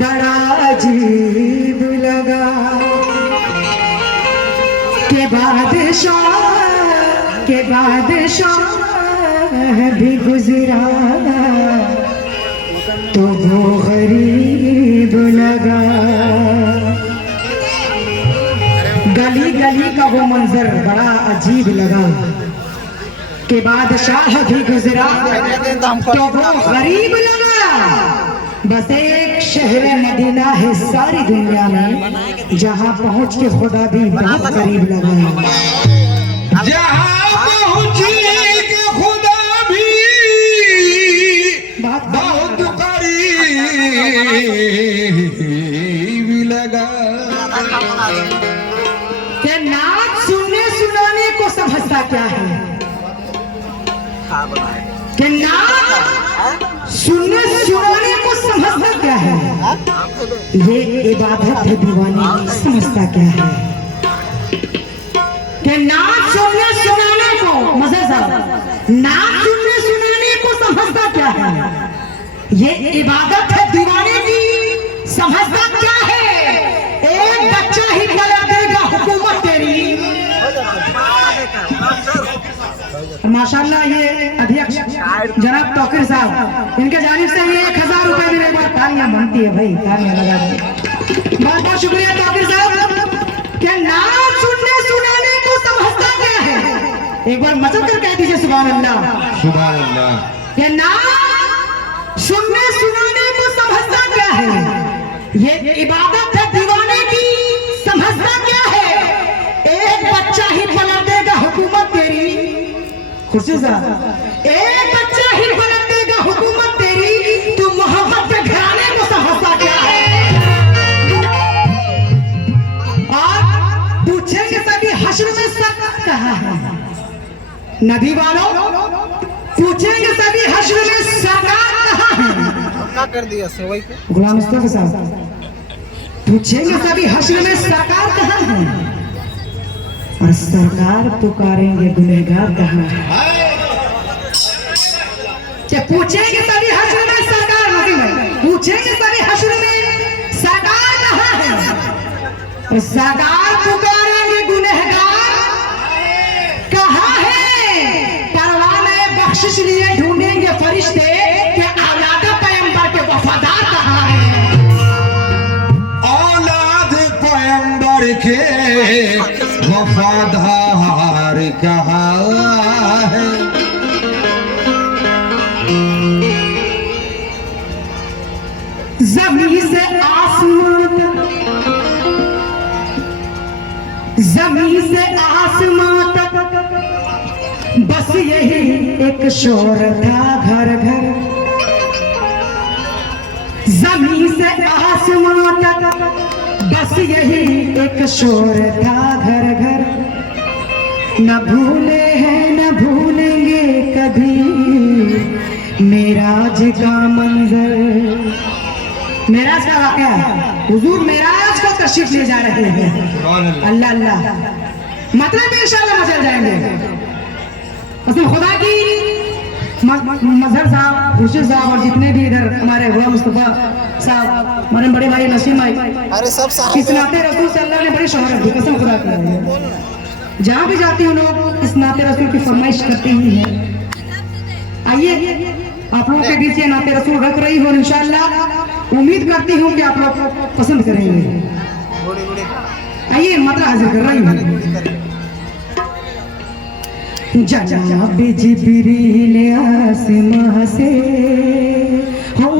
बड़ा अजीब लगा के बादशाह भी गुजरा तो वो गरीब लगा। गली गली का वो मंजर बड़ा अजीब लगा के बादशाह भी गुजरा तो वो गरीब लगा। बस एक शहर मदीना है सारी दुनिया में जहाँ पहुँच के खुदा भी बहुत करीब लगा। जहाँ पहुँच के खुदा भी बहुत करीब लगा। कि नाच सुनने सुनाने को समझता क्या है, कि नाच सुनने सुनाने को समझता क्या है, ये इबादत है दीवाने समझता क्या है। कि नाच सुनने सुनाने को मजा साहब नाच सुनने सुनाने को समझता क्या है, ये इबादत है दीवाने की समझता क्या है। एक बच्चा ही कर देगा हुकूमत तेरी। माशाल्लाह ये अध्यक्ष जनाब तौकीर साहब इनके जानिब से ये 1000 रुपए में एक बार तालियां बनती है भाई, तालियां लगा दी। बहुत बहुत शुक्रिया तौकीर साहब। क्या नाच सुनने सुनाने को समझता क्या है, एक बार मचल कर कह दीजिए सुभान अल्लाह। सुभान अल्लाह। क्या नाच सुनने सुनाने को समझता क्या है, ये इबादत है दीवाने की समझता क्या है। एक बच्चा ही पलट देगा हुकूमत तेरी। खुर्शी साहब एक बच्चा ही पलट देगा हुकूमत तेरी, तू मोहब्बत के घराने को समझता क्या है। और पूछेंगे सभी हश्र में सरकार कहाँ है, नबी वालों पूछेंगे सभी हश्र में सरकार कहाँ है। क्या कर दिया सेवई को गुलाम मुस्तफा साहब पूछेंगे सभी हश्र में सरकार कहाँ है, और सरकार पुकारेंगे गुनहगार कहाँ है। पूछेंगे सभी हश्र में सरकार पूछेंगे सभी हश्र में सरकार कहाँ है, और सरकार पुकारेंगे गुनहगार कहाँ है। परवाने बख्शिश लिए ढूंढेंगे फरिश्ते कि औलाद पैगंबर के वफादार कहाँ है। औलाद पैगंबर के वफादार कहाँ है। जमीन से आसमान तक, जमीन से आसमान तक बस यही एक शोर था घर घर। जमीन से आसमान तक बस यही एक शोर था घर घर। न भूले हैं न भूलेंगे कभी मेराज का मंजर। मेराज का वाक़या हुजूर मेराज को तशरीफ ले जा रहे हैं। अल्लाह अल्लाह मतलब इंशाअल्लाह मचल जाएंगे। उसमें खुदा की मजहर साहब खुशी साहब और जितने भी इधर हमारे गुलाम मुस्तफा साहब हमारे बड़े भाई नसीम भाई, अरे सब इस नाते रसूल से अल्लाह ने बड़ी शोहरत दी, कसम खुदा की। जहाँ भी जाती हूँ लोग इस नाते रसूल की फरमाइश करते ही हैं। आइए आप लोगों के बीच ये नाते रसूल रख रही हो, इंशाअल्लाह उम्मीद करती हूँ कि आप लोग पसंद करेंगे। आइए मतलब हाजिर कर रही हूँ। जनाब जिब्रील आसमां से हो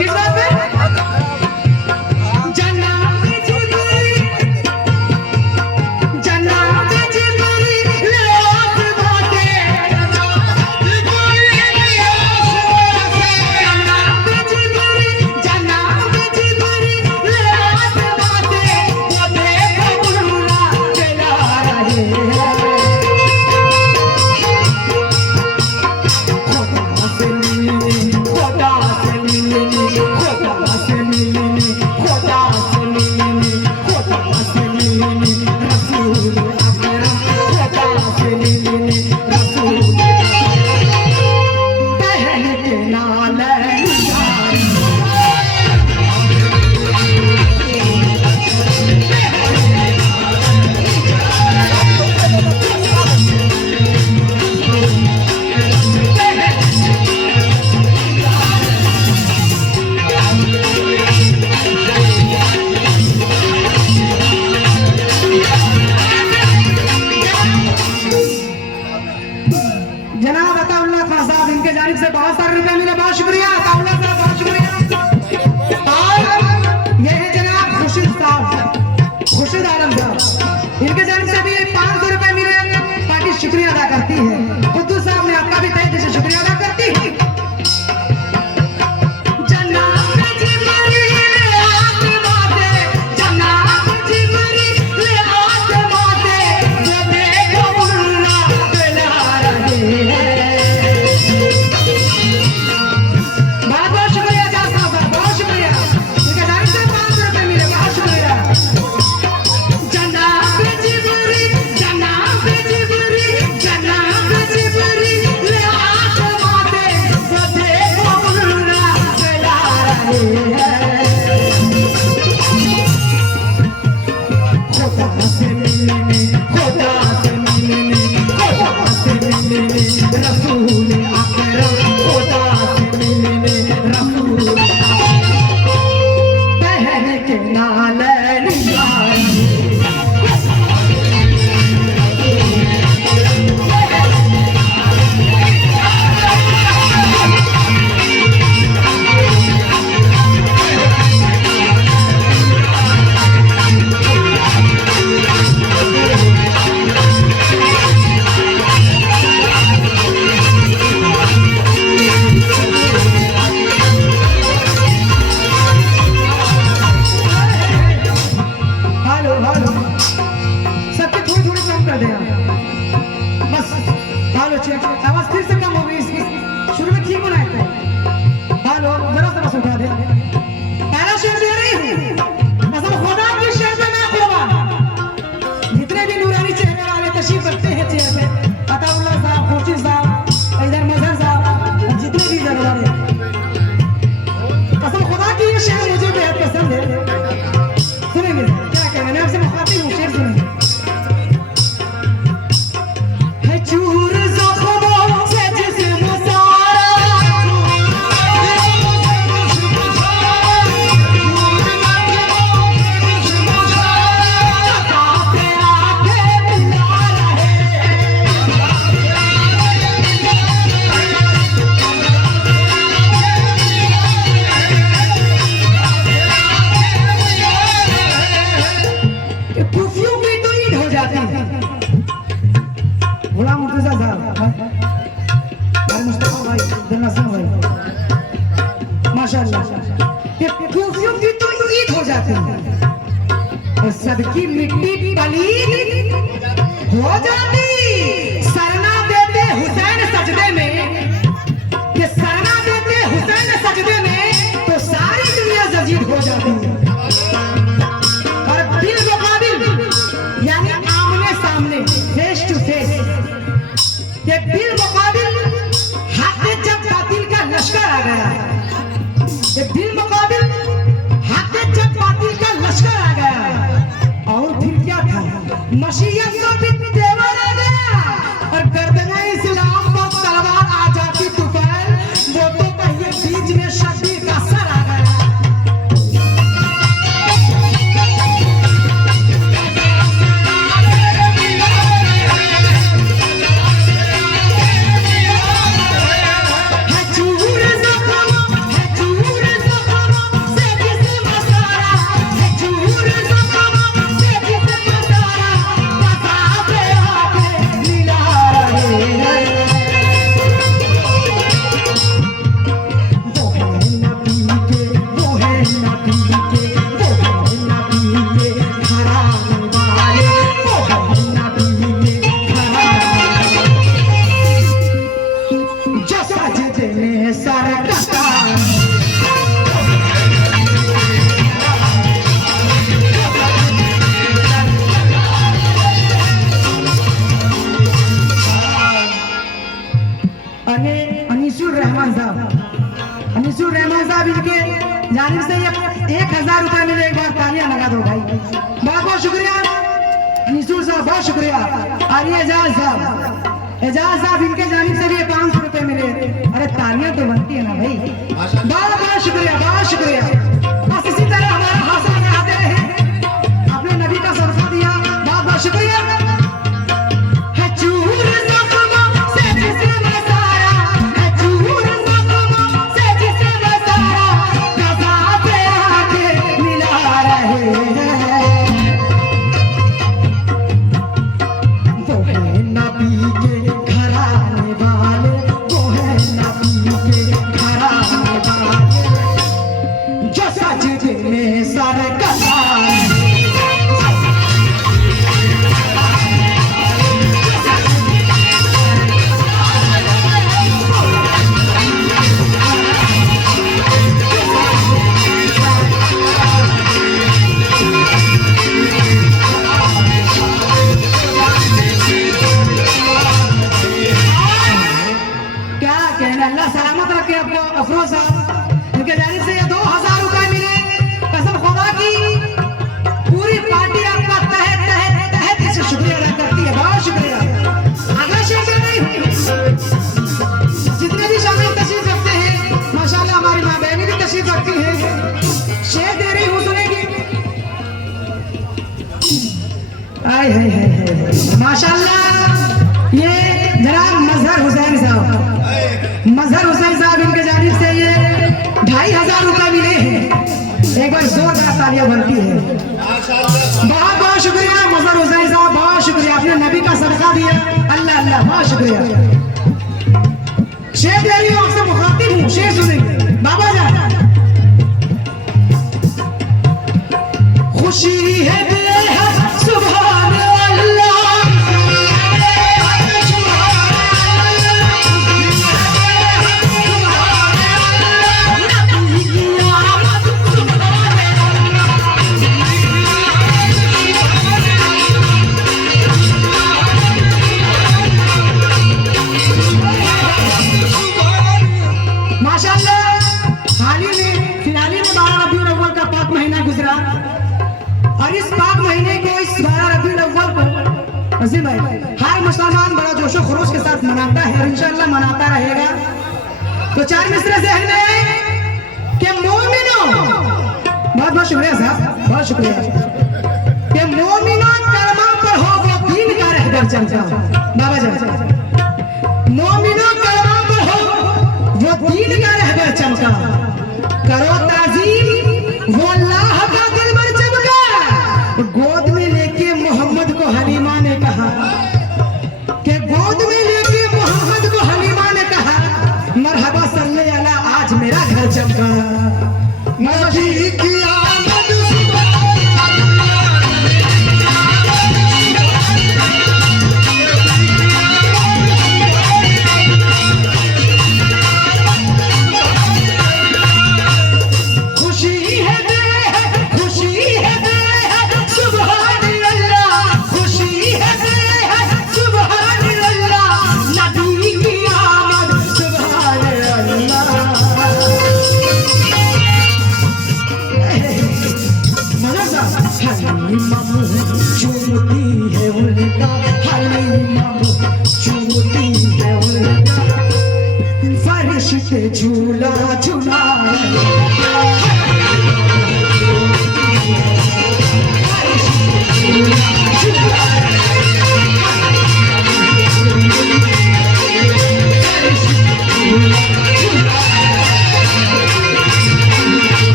किस बात पे? जन्नत जिबरी, जन्नत जिबरी ले आस बाटे, जन्नत जिबरी ले आस बाटे, जन्नत जिबरी, जन्नत जिबरी ले आस बाटे, वो देखो बुलबुला चला रहे हैं। खुदा से मिलने, खुदा से मिलने, खुदा से मिलने, खुदा से मिलने, रसूल अकरम, खुदा से मिलने, रसूल बहन के नाले निशान। जनाब अताउल्लाह खान साहब, इनके जानिब से बहुत सारे रुपए मिले, बहुत शुक्रिया अताउल्लाह साहब, बहुत शुक्रिया। और ये है जनाब खुर्शीद साहब, खुर्शीद आलम साहब, इनके जानिब से भी 500 रुपए मिले। पार्टी शुक्रिया अदा करती है, कुद्दूस साहब ने आपका भी तहे दिल से शुक्रिया अदा करती है। जन्नत जिबरी ले आस बाटे, जन्नत जिबरी ले आस बाटे, वो देखो बुलबुला चला रहे हैं। बहुत बहुत शुक्रिया जास साहब, बहुत शुक्रिया। इनके जानिब से 500 रुपए मिले, बहुत शुक्रिया। जन्नत जिबरी, जन्नत जिबरी, जन्नत जिबरी ले आस बाटे, वो देखो बुलबुला चला रहे हैं। खुदा से मिलने, खुदा से मिलने, खुदा से मिलने, रसूल अकरम, खुदा से मिलने, रसूल बहन के नाले निशान। हेलो हेलो, सबके थोड़ी थोड़ी कम कर देना बस। हेलो चेक, आवाज फिर से कम हो गई, शुरू में ठीक बनाए थे। हेलो जरा सा बस उठा दे। पहला शेर दे रही हूँ, कसम खुदा की शेर पे मैं कुर्बान। जितने भी नूरानी चेहरे वाले तशरीफ रखते हैं चेयर पे, अताउल्लाह साहब, खुर्शीद साहब, इधर मजहर साहब, और जितने भी इधर वाले, कसम खुदा की ये शेर मुझे बेहद पसंद है। सुनेंगे क्या कहना, मैं आपसे मुखातिब हूँ, शेर सुनेंगे। है चूर ज़ख्मों से जिस्म सारा, आते आते मिला रहे, कि कुफियों की तो ईद हो जाती है। गुलाम मुर्तजा साहब, भाई मुस्तफा भाई, जन्नत भाई, माशाअल्लाह, कि कुफियों की तो ईद हो जाती है और सबकी मिट्टी पलीद हो जाती। सरना देते हुसैन सजदे में, कि सरना देते हुसैन सजदे में, तो सारी दुनिया जजीद हो जाती है। और बिल मुकाबिल यानी आमने सामने, फेस टू फेस, ये बिल मुकाबिल हाथ जब बातिल का लश्कर आ गया, ये बिल मुकाबिल हाथ जब बातिल का लश्कर आ गया, और फिर क्या था, मशीयत को भी तेवर आ गया, और गर्दने इस्लाम पर तलवार आ जाती तुफैल, वो तो कहिए बीच में शब्बीर का सर आ गया। है चूर ज़ख्म, है चूर ज़ख्म, में सर कटा अनीसुर रहमान साहब इनके जानिब से 1000 रुपए मिले। एक बार तालियां लगा दो भाई, बहुत बहुत शुक्रिया अनीसुर साहब, बहुत शुक्रिया। और ये एजाज साहब इनके जानिब से भी 500 रुपए मिले। अरे तालियां तो बनती है ना भाई, बहुत बहुत शुक्रिया, बहुत शुक्रिया। बस इसी तरह हमारा हौसला बढ़ाते रहे, आपने नबी का सदका दिया, बहुत बहुत शुक्रिया। अल्लाह सलामत रखे आपको। अफरोज साहब उनके जानिब से 2000 रुपए मिले। कसम खुदा की पूरी पार्टी आपका तहे से शुक्रिया अदा करती है, बहुत शुक्रिया। अगला शेर में नहीं, जितने भी शामिल तशरीफ रखते हैं माशाल्लाह, हमारी माँ बहनें भी तशरीफ रखती हैं। शेर दे रही हूँ, सुनेगी। आए हाय माशाल्लाह, ये जनाब मजहर हुसैन साहब इनके जानिब से ये 2500 रुपए मिले हैं। एक बार जोरदार तालियां बनती है। बहुत बहुत शुक्रिया मजहर हुसैन साहब, बहुत शुक्रिया, आपने नबी का सदका दिया। अल्लाह अल्लाह, बहुत शुक्रिया। शेर दे रही हूँ, आपसे मुखातिब हूँ, शेर सुनेंगे। बाबा जान, खुशी है सुभान अल्लाह, और इस पाक महीने को, इस 12 रबीउल अव्वल को अजीम भाई हर मुसलमान बड़ा जोशो खरोश के साथ मनाता है और इंशाअल्लाह मनाता रहेगा। तो 4 मिसरे ज़हन में आए कि मोमिनो, बहुत बहुत शुक्रिया साहब, बहुत शुक्रिया, कि मोमिनो कलमा पर हो वो दीन का रहबर चमका। बाबा जान, मोमिनो कलमा पर हो वो दीन का रहबर चमका, करो ताज़ीम वो अल्लाह का दिलबर चमका। गोद में लेके मोहम्मद को हलीमा ने कहा, कि गोद में लेके मोहम्मद को हलीमा ने कहा, मरहबा सल्ले अला, आज मेरा घर चमका। नबी की आमद चूमती है उनका, हलीमा चूमती है उनका, फरिश्ते झूला झूला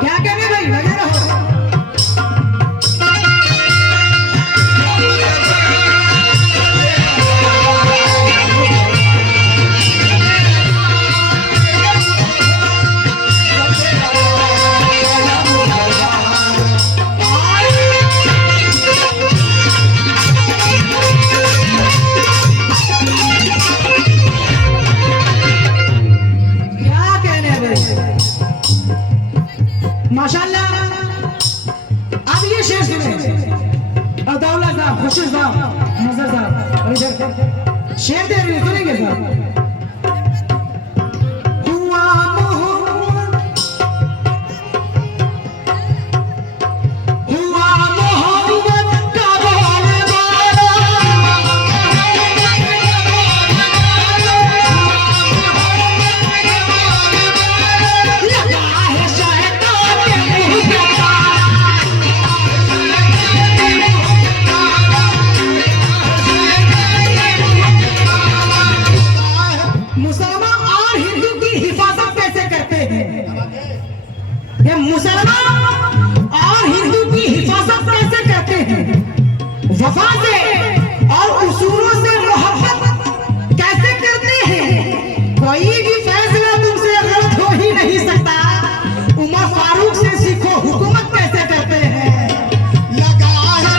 क्या कहने भाई, लगे रहो। शेर दे रही हूँ, सुनेंगे सर। हुआ मोहम्मद, हुआ मोहम्मद का बोलबाला, लगा है शैतान के मुंह पे ताला। मुसलमान और हिंदू की हिफाजत कैसे करते हैं? ये मुसलमान और हिंदू की हिफाजत कैसे करते हैं? वफा से और उसूलों से मोहब्बत कैसे करते हैं? कोई भी फैसला तुमसे गलत हो ही नहीं सकता। उमर फारूक से सीखो हुकूमत कैसे करते हैं। लगा है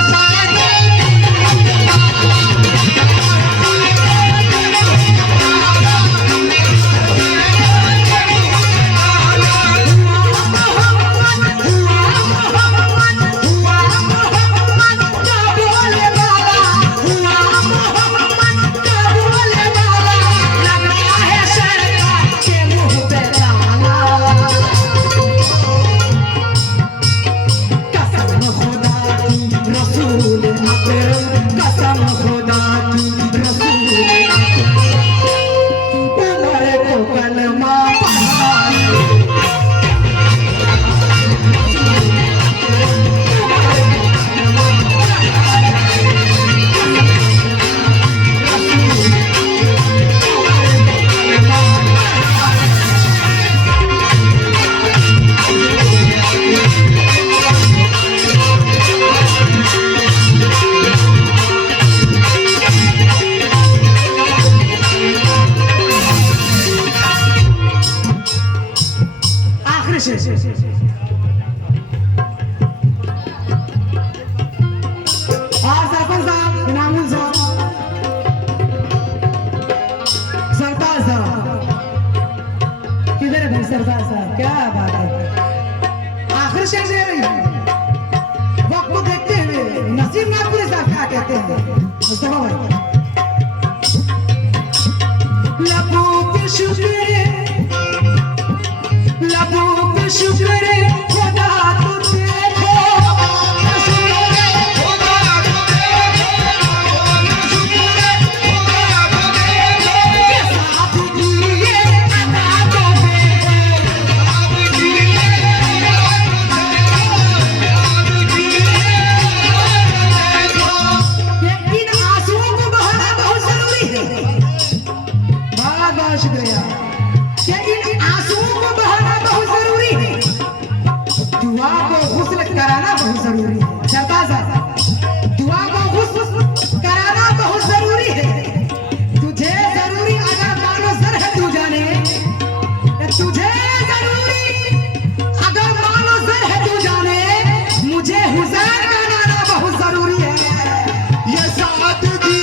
आखिरी शेर। और सरपंच साहब, इनामुल साहब, सरदार साहब, किधर है भाई सरदार साहब? क्या बात है। आखिर शेर दे रही है। वक्त को देखते हुए नसीब नागपुरी साहब क्या कहते हैं? मुस्तफा भाई। लबों पे शुक्र, लबों पे शुक्र खुदा को देखो, के साथ दिए अदा को देखो। ये इन आंसुओं को बहाना बहुत जरूरी है। बहुत बहुत शुक्रिया। ये इन आंसुओं को बहाना बहुत जरूरी है। दुआ को गुस्ल कराना बहुत जरूरी है। सरदार साहब, दुआ को गुस्ल कराना बहुत जरूरी है। तुझे जरूरी अगर मानो सर है तू जाने, तुझे जरूरी अगर मानो सर है तू जाने, मुझे हुसैन का नाना बहुत जरूरी है। ये सादगी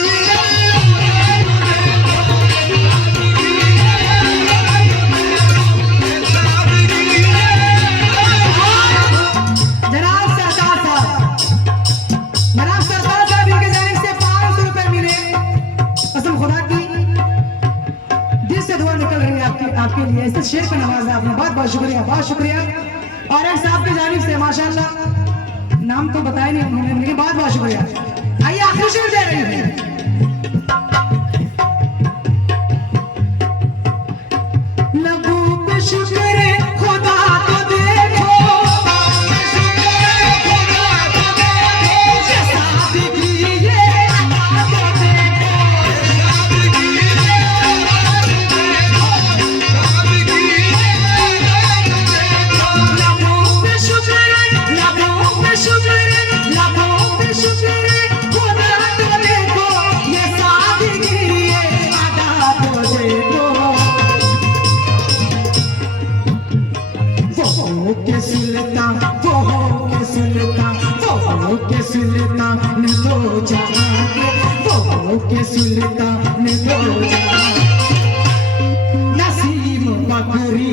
आपके लिए ऐसे शेर पे नवाजा आपने। बहुत बहुत शुक्रिया, बहुत शुक्रिया। और एक साहब की जानिब से माशाल्लाह, नाम तो बताया नहीं उन्होंने, लेकिन बहुत बहुत शुक्रिया। आइए आखिरी शेर दे रही है। लबों पे शुक्र खुदा को देखो, के साथ दिए अदा को देखो। लबों पे शुक्र, लबों पे शुक्र, लबों पे शुक्र खुदा को देखो, ये सादगी अदा को देखो। वो के सुल्तान, वो के सुल्तान, वो के सुल्तान दो जहां के, वो के सुल्तान दो जहां। नसीम बकरी